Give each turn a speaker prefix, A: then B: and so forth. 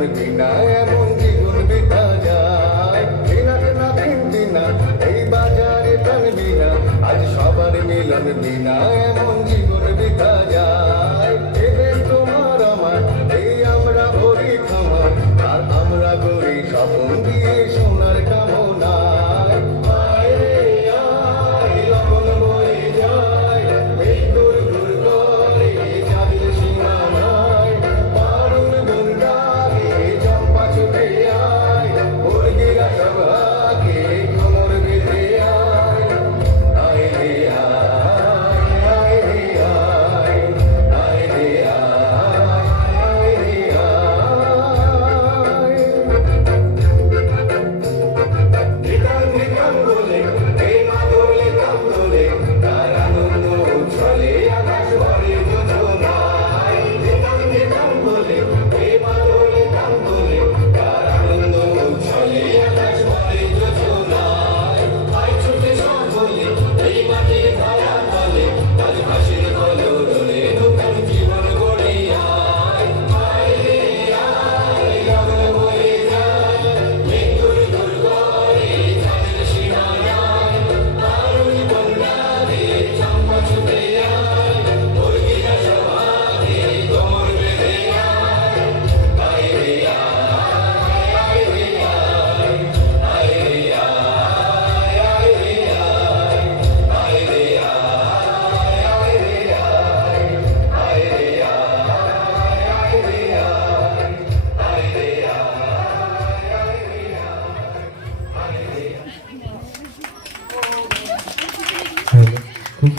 A: প্রাণ এমন জীবন বিতা যায়। দিনার না এই বাজারে প্রাণ বিনা। আজ সবার মিলন বিনা, এমন জীবন বিতা যায়।
B: Kısım